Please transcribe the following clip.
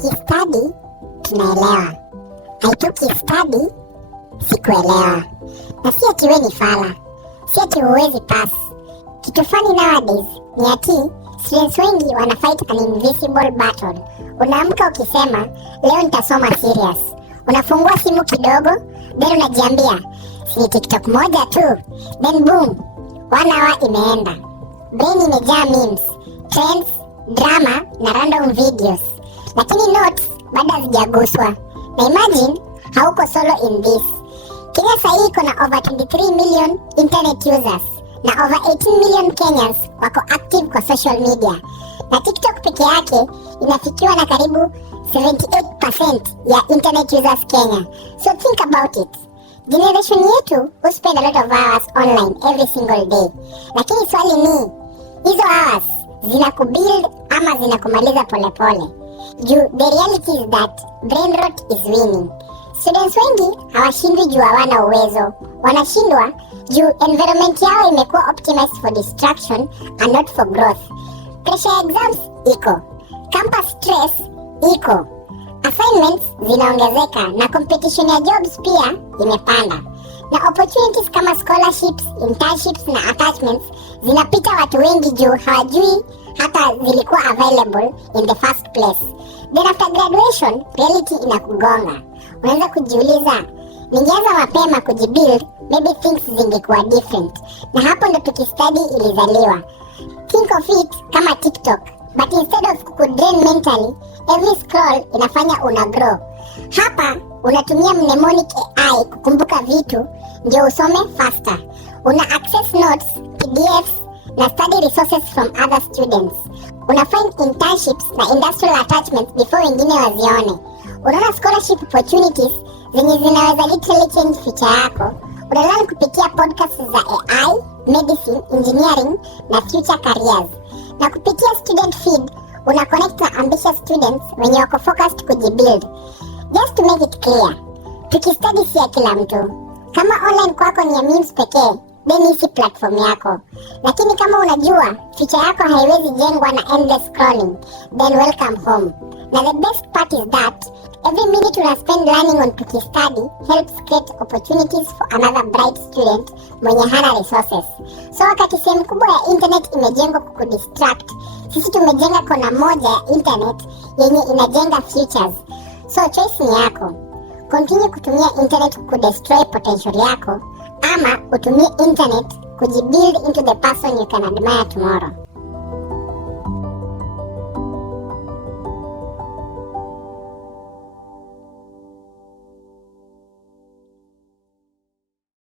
Tukistadi tunaelewa, hatukistadi sikuelewa. Na si ati we ni fala, si ati huwezi pass. Kitu funny nowadays ni ati students wengi wanafight an invisible battle. Unaamka ukisema leo nitasoma serious, unafungua simu kidogo, then unajiambia si TikTok moja tu, then boom, 1 hour imeenda. Brain imejaa memes, trends, drama na random videos, lakini notes bado hazijaguswa. Na imagine hauko solo in this. Kenya sahii iko na over 23 million internet users na over 18 million Kenyans wako active kwa social media, na TikTok peke yake inafikiwa na karibu 78% ya internet users Kenya. So think about it. Generation yetu who spend a lot of hours online every single day, lakini swali ni hizo hours zinakubuild ama zinakumaliza polepole? Juu the reality is that brain rot is winning. Students wengi hawashindwi juu hawana uwezo, wanashindwa juu environment yao imekuwa optimized for distraction and not for growth. Pressure ya exams iko, campus stress iko, assignments zinaongezeka na competition ya jobs pia imepanda, na opportunities kama scholarships, internships na attachments zinapita watu wengi juu hawajui hata zilikuwa available in the first place. Then after graduation, reality inakugonga. Unaweza kujiuliza, ningeanza mapema kujibuild, maybe things zingekuwa different. Na hapo ndo Tukistadi ilizaliwa. Think of it kama TikTok, but instead of kukudrain mentally, every scroll inafanya una grow. Hapa unatumia mnemonic AI kukumbuka vitu ndio usome faster. Una access notes, PDFs na study resources from other students. Una find internships na industrial attachments before wengine wazione. Unaona scholarship opportunities zenye zinaweza literally change future yako. Unalearn kupitia podcasts za AI, medicine, engineering na future careers. Na kupitia student feed, una connect na ambitious students wenye wako focused kujibuild. Just to make it clear, Tukistadi si ya kila mtu. Kama online kwako ni ya memes pekee, then hii si platform yako. Lakini kama unajua future yako haiwezi jengwa na endless scrolling, then welcome home. Na the best part is that every minute una spend learning on Tukistadi helps create opportunities for another bright student mwenye hana resources. So wakati sehemu kubwa ya internet imejengwa kukudistract, sisi tumejenga kona moja ya internet yenye inajenga futures. So choice ni yako. Continue kutumia internet kukudestroy potential yako, ama utumie internet kujibuild into the person you can admire tomorrow.